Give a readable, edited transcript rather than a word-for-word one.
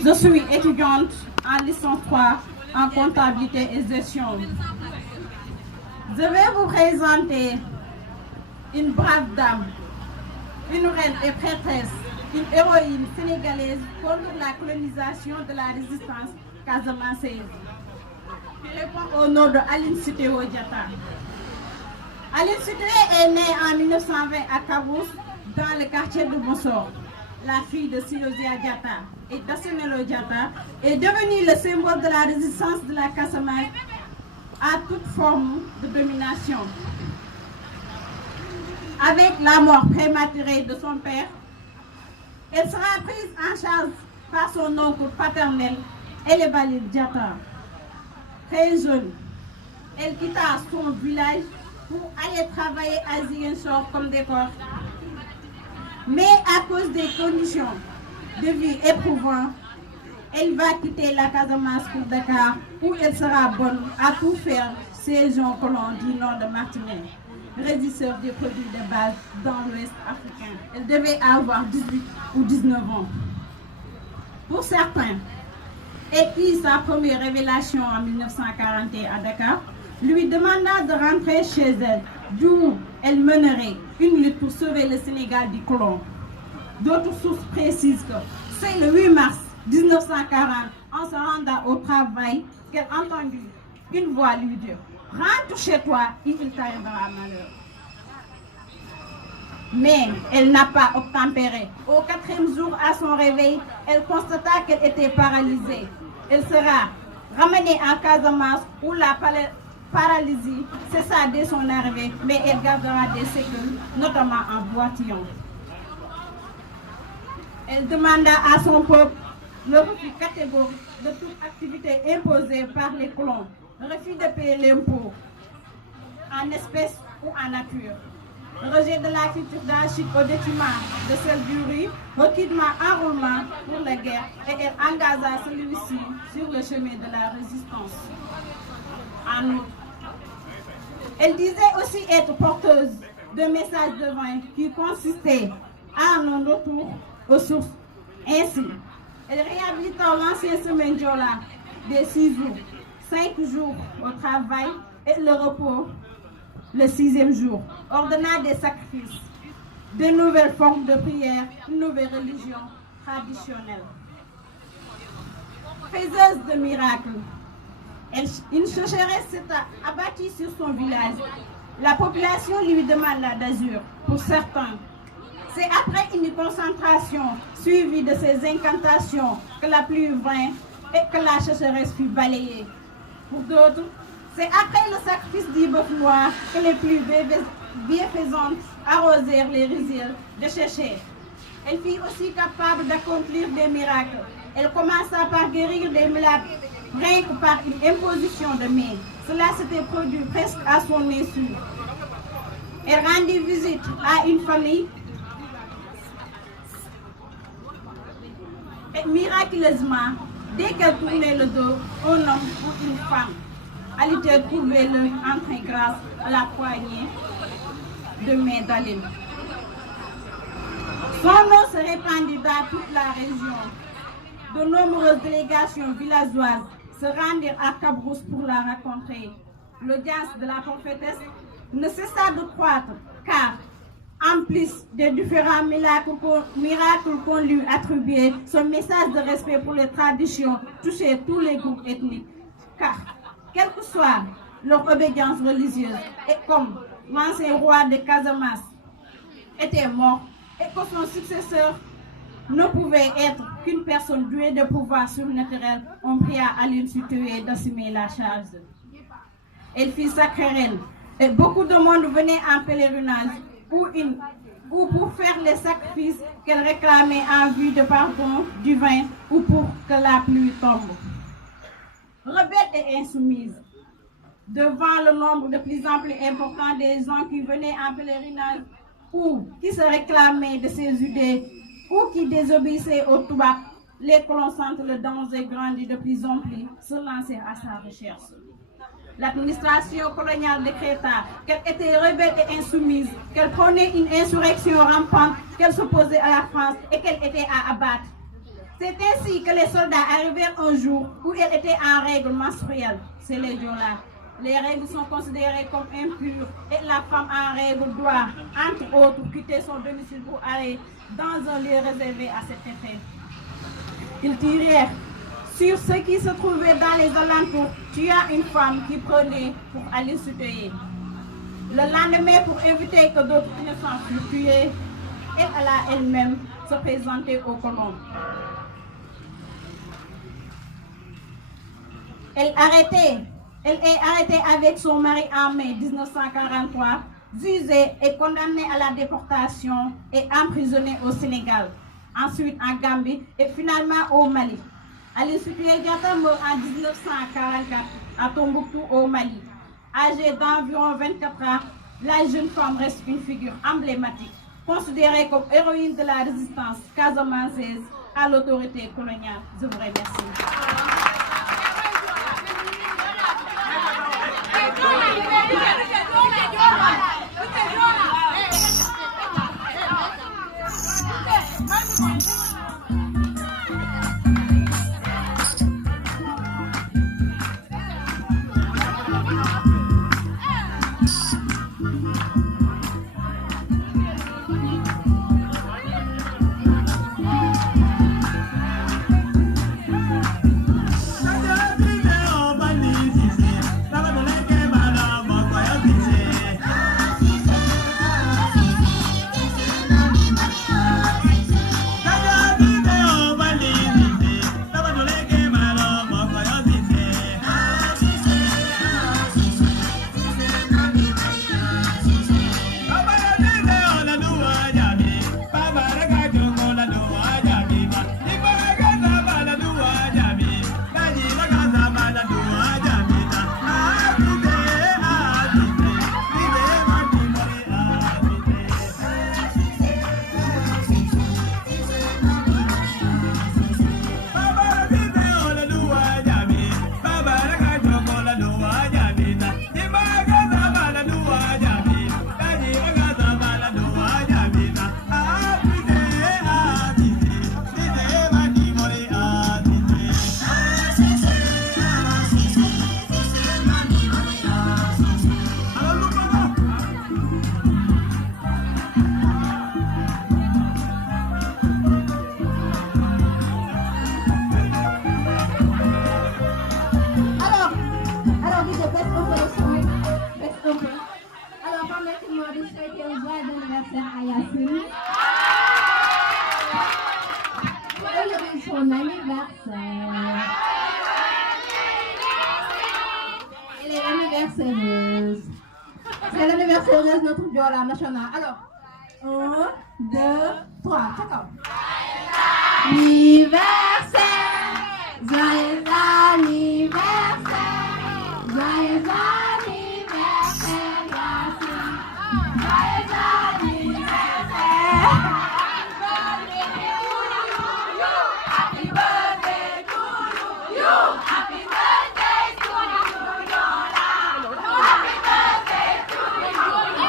Je suis étudiante en licence 3 en comptabilité et gestion. Je vais vous présenter une brave dame, une reine et prêtresse, une héroïne sénégalaise contre la colonisation de la résistance casamançaise, qui répond au nom de Aline Sitoé Diatta. Aline Sitoé est née en 1920 à Cabrousse, dans le quartier de Bossor. La fille de Silosia Diatta et d'Assimelo Diatta est devenue le symbole de la résistance de la Casamance à toute forme de domination. Avec la mort prématurée de son père, elle sera prise en charge par son oncle paternel, Elebalil Diatta. Très jeune, elle quitta son village pour aller travailler à Ziguinchor comme décor. Mais à cause des conditions de vie éprouvantes, elle va quitter la Casamance pour Dakar, où elle sera bonne à tout faire ces gens colons du nord de Martinique, régisseurs des produits de base dans l'Ouest africain. Elle devait avoir 18 ou 19 ans. Pour certains, elle eut sa première révélation en 1941 à Dakar, lui demanda de rentrer chez elle, d'où elle mènerait une lutte pour sauver le Sénégal du colon. D'autres sources précisent que c'est le 8 mars 1940, en se rendant au travail, qu'elle entendit une voix lui dire « Rentre chez toi et il t'arrivera malheur ». Mais elle n'a pas obtempéré. Au 4e jour à son réveil, elle constata qu'elle était paralysée. Elle sera ramenée en Casamance où la paralysie cessa dès son arrivée, mais elle gardera des séquelles, notamment en boitillon. Elle demanda à son peuple le refus catégorique de toute activité imposée par les colons, le refus de payer l'impôt en espèces ou en nature, le rejet de la culture d'arachide au détriment de celle du riz, requittement enrôlement pour la guerre, et elle engagea celui-ci sur le chemin de la résistance. En outre, elle disait aussi être porteuse de messages divins qui consistaient à un retour aux sources. Ainsi, elle réhabilita l'ancien semaine Diola des 6 jours, 5 jours au travail et le repos le 6e jour, ordonna des sacrifices, de nouvelles formes de prière, une nouvelle religion traditionnelle. Faiseuse de miracles, une sécheresse s'est abattue sur son village. La population lui demanda d'azur. Pour certains, c'est après une concentration suivie de ces incantations que la pluie vint et que la sécheresse fut balayée. Pour d'autres, c'est après le sacrifice du bœuf noir que les pluies bienfaisantes arrosèrent les rizières de Chéché. Elle fut aussi capable d'accomplir des miracles. Elle commença par guérir des malades, rien que par une imposition de main. Cela s'était produit presque à son insu. Elle rendit visite à une famille et miraculeusement, dès qu'elle tournait le dos, un homme ou une femme allait trouver le entrée grâce à la poignée de main d'Aline. Son nom se répandit dans toute la région. De nombreuses délégations villageoises se rendirent à Cabrousse pour la rencontrer. L'audience de la prophétesse ne cessa de croître, car, en plus des différents miracles qu'on lui attribuait, son message de respect pour les traditions touchait tous les groupes ethniques. Car, quelle que soit leur obédience religieuse, et comme l'ancien roi de Casamance était mort, et que son successeur ne pouvait être qu'une personne douée de pouvoir surnaturel, on pria Aline Sitoé d'assumer la charge. Elle fut sacrée reine, et beaucoup de monde venait en pèlerinage ou pour faire les sacrifices qu'elle réclamait en vue de pardon divin ou pour que la pluie tombe. Rebelle et insoumise, devant le nombre de plus en plus important des gens qui venaient en pèlerinage ou qui se réclamaient de ses idées ou qui désobéissaient au Toubab, les colons sentent le danger grandit de plus en plus, se lancer à sa recherche. L'administration coloniale décréta qu'elle était rebelle et insoumise, qu'elle prônait une insurrection rampante, qu'elle s'opposait à la France et qu'elle était à abattre. C'est ainsi que les soldats arrivèrent un jour où elle était en règle menstruelle. C'est les jours-là. Les règles sont considérées comme impures et la femme en règle doit, entre autres, quitter son domicile pour aller dans un lieu réservé à cet effet. Ils tirèrent sur ce qui se trouvait dans les alentours, tuant une femme qui prenait pour aller se tuer. Le lendemain, pour éviter que d'autres innocents fussent tués, elle alla elle-même se présenter au colon. Elle est arrêtée avec son mari en mai 1943, jugée et condamnée à la déportation et emprisonnée au Sénégal, ensuite en Gambie et finalement au Mali. Aline Sitoé Diatta meurt en 1944 à Tombouctou au Mali. Âgée d'environ 24 ans, la jeune femme reste une figure emblématique, considérée comme héroïne de la résistance casamançaise à l'autorité coloniale. Je vous remercie. C'est l'anniversaire de notre Diola national. Alors, 1, 2, 3, chacun. Anniversaire, joyeux anniversaire, joyeux anniversaire, Yacine, joyeux anniversaire. Happy birthday to you, happy birthday to you, Diola. Happy birthday to you, Diola.